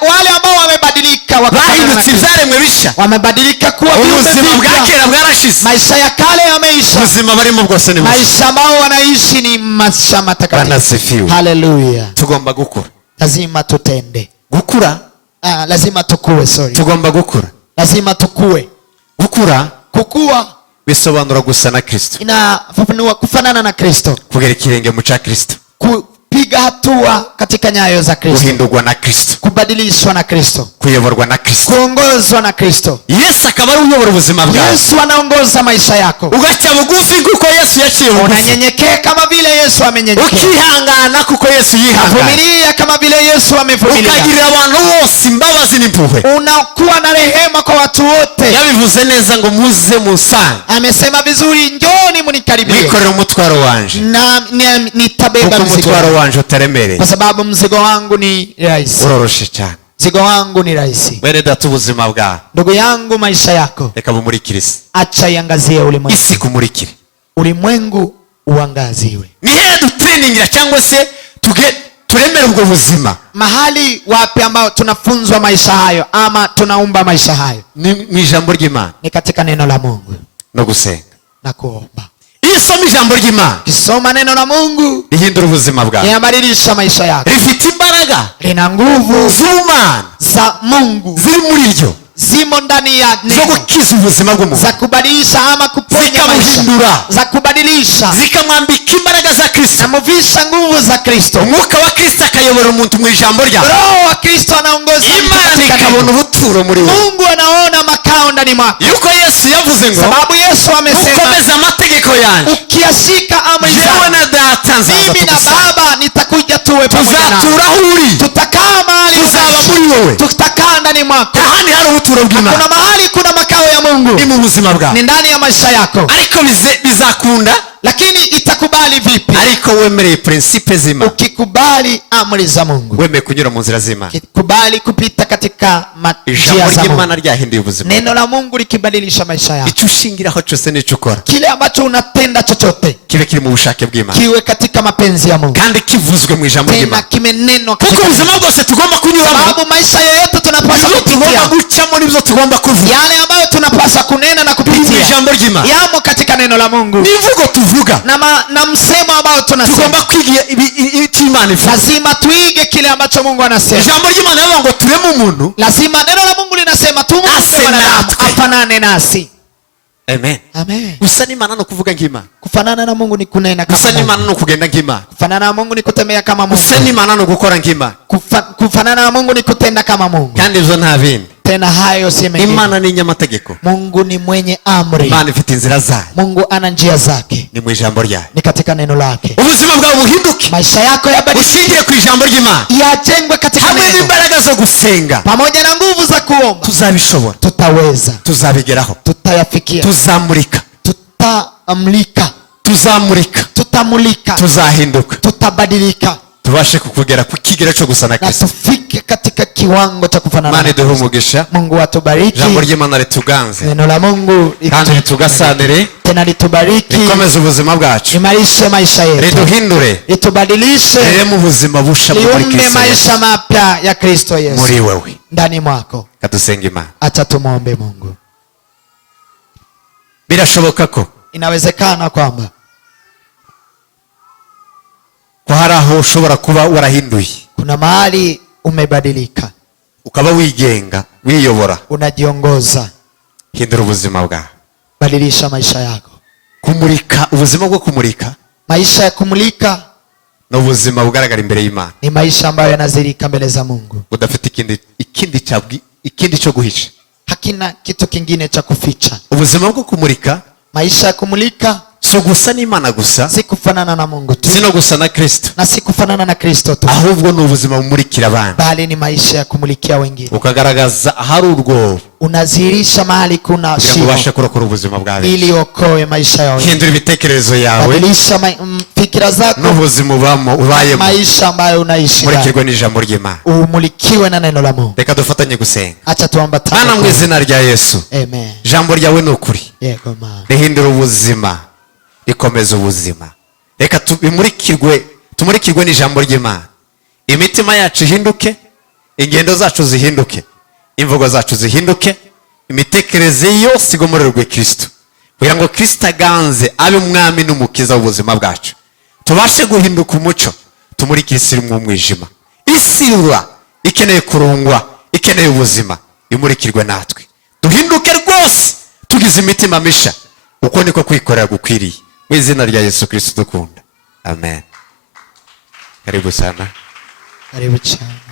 wale ambao wamebadilika, bahindutse ibyaremwe bisha, wamebadilika kuwa viumbe ubuzima bwa vipya, kera bwarashize, maisha ya kale yameisha, ubuzima barimo bwose ni bushya, maisha ambao wanaishi ni maisha matakatifu. Banasifiwe. Haleluya. Tugomba gukura, lazima tutende gukura, lazima tukue, tugomba gukura, lazima tukue. Kukua bisobanura gusa na Kristo, inafafanua kufanana na Kristo, kugera ikirenge mu cya Kristo, kupiga hatua katika nyayo za Kristo, guhindurwa na Kristo, kubadilishwa na Kristo, kuyoborwa na Kristo, kuongozwa na Kristo. Yesu akaba ari uyobora ubuzima bwawe. Yesu anaongoza maisha yako, ugaca bugufi kuko Yesu yaciye bugufi, unanyenyekea kama vile Yesu amenyenyekea, ukihangana kuko Yesu yihangana, uvumilia kama vile Yesu amevumilia, ukagirira abantu bose imbabazi n'impuhwe, unakuwa na rehema kwa watu wote. Yabivuze neza ngo muze musange, amesema vizuri, njoni mnikaribie, nikorera umutwaro wanje na nitabeba mzigo wanje utaremereye, kwa sababu mzigo wangu ni rahisi, uroroshe cyane, mzigo wangu ni rahisi. bene data, ubuzima bwawe, ndugu yangu, maisha yako reka bumurikire, acha iangazie ulimwengu, isi kumurikire, ulimwengu uangaziwe. ni hehe dutrainingira cyangwa se turemere ubwo buzima, mahali wapi ambao tunafunzwa maisha hayo ama tunaumba maisha hayo? ni ijambo ry'Imana, ni katika neno la Mungu no gusenga na kuomba. Isoma ijambo ry'Imana, kisoma neno la Mungu, rihindura ubuzima bwawe, linabadilisha maisha yako, rifite imbaraga, lina nguvu z'Imana za Mungu ziri muri ryo, zimo ndani ya neno, zo gukiza ubuzima bw'umuntu, za kubadilisha ama kuponya maisha, za kubadilisha, zikamwambika imbaraga za Kristo, namuvisha nguvu za Kristo. umwuka wa Kristo akayobora umuntu mu ijambo ryawe, roho wa Kristo anaongoza Imana ikabona ubuturo muri wowe, Mungu anaona makao ndani mwako, yuko Yesu yavuze ngo, sababu Yesu amesema, ukomeza amategeko yanjye, ukiyashika amri jewe zangu, na data nzaza mimi na Baba nitakuja tuwe pamoja nawe, tuzatura aho uri, tutakaa mahali, tuzaba muri wowe, tutakaa ndani mwako. ahandi hari ubuturo bw'Imana, kuna mahali kuna makao ya Mungu, ni mu buzima bwawe, ni ndani ya maisha yako. ariko bizakunda, lakini itakubali vipi? ariko wemereye principe z'Imana, ukikubali amri za Mungu, wemeye kunyura mu nzira z'Imana, ukikubali kupita katika njia za Mungu, Mungu, ryahinduye ubuzima, neno la Mungu likibadilisha maisha yako, icyo ushingiraho cyose n'icyo ukora, kile ambacho unatenda chochote kibe kiri mu bushake bw'Imana, kiwe katika mapenzi ya Mungu, kandi kivuzwe mu ijambo ry'Imana, kimenenwa kuko ubuzima bwose tugomba kunyuramo, sababu maisha yoyote tunapaswa kupitia, gucamo nibyo tugomba kuvuga, yale ambayo tunapaswa kunena na kupitia ijambo ry'Imana, yamo katika neno la Mungu, nivugo tuvuga na msemo ambao tunasema, tugomba kwiga Imana ivuga, lazima tuige kile ambacho Mungu anasema. ijambo ry'Imana rivuga ngo tureme umuntu, lazima neno la Mungu linasema tuumbe mwanadamu afanane nasi. Amen. Amen. Gusa n'Imana no kuvuga nk'Imana, kufanana na Mungu ni kunena kama Mungu. Gusa n'Imana no kugenda nk'Imana, kufanana na Mungu ni kutembea kama Mungu. Gusa n'Imana no gukora nk'Imana, kufanana na Mungu ni kutenda kama Mungu. kandi ibyo nta bindi, tena hayo si mengine. Imana ni nyamategeko, Mungu ni mwenye amri, Imana ifite inzira zayo, Mungu ana njia zake, ni mu ijambo ryayo, ni katika neno lake. ubuzima bwawe buhinduke, maisha yako yabadilike, ushingire ku ijambo ry'Imana, yajengwe katika neno, hamwe n'imbaraga zo gusenga, pamoja na nguvu za kuomba, tuzabishobora, tutaweza, tuzabigeraho, tutayafikia, tuzamurika, tutamulika, tuzahinduka, tutabadilika, tubashe kukugera ku kigero cyo gusa na Kristo, tufike katika kiwango cha kufanana na Kristo. Umugisha, Mungu atubariki, ijambo ry'Imana rituganze, neno la Mungu kandi ritugasanire, tena litubariki, rikomeze ubuzima bwacu, imarishe maisha yetu, riduhindure, ritubadilishe, rireme ubuzima busha muri Kristo, maisha mapya ya Kristo Yesu muri wewe, ndani mwako. Kadusenga Imana. Acha tumuombe Mungu. Birashoboka ko, inawezekana kwamba kwa hari aho ushobora kuba warahinduye, kuna mahali umebadilika, ukaba wigenga, wiyobora, unajiongoza. hindura ubuzima bwawe, badilisha maisha yako, kumurika, ubuzima bwo kumurika, maisha ya kumulika, n'ubuzima bugaragara imbere y'Imana. Ni maisha ambayo yanazirika mbele za Mungu. Udafite ikindi cyo guhisha. Hakina kitu kingine cha kuficha. Ubuzima bwo kumurika, maisha ya kumulika, so gusa n'Imana gusa, si kufanana na Mungu tu, sino gusa na Kristo, na si kufanana na Kristo tu, ahubwo ni ubuzima bumurikira abantu, bali ni maisha ya kumulikia wengine. Ukagaragaza ahari urwobo, unazihirisha mahali kuna shimo, ubasha kurokora ubuzima bwawe, ili okoe maisha yao. Hindura ibitekerezo yawe, badilisha fikira zako, n'ubuzima ubayemo, maisha ambayo unaishi, murikirwe n'ijambo ry'Imana, umulikiwe na neno la Mungu. Reka dufatanye gusenga. Acha tuambatane. Mana, mu izina rya Yesu, amen. Ijambo ryawe ni ukuri, yego Mana, rihindura ubuzima, rikomeza ubuzima. Reka tumurikirwe n'ijambo ry'Imana, imitima yacu ihinduke, ingendo zacu zihinduke, imvugo zacu zihinduke, imitekerereze yose igomorerwe Kristo, kugira ngo Kristo aganze abe umwami n'umukiza w'ubuzima bwacu. Tubashe guhinduka umuco, tumurikire isi mu mwijima. Isi ikeneye kurungwa, ikeneye ubuzima, imurikirwe natwe. Duhinduke rwose, tugize imitima misha. Uko niko kwikorera gukwiriye. Mu izina rya Yesu Kristo dukunda. Amen. Karibu sana. Karibu cyane.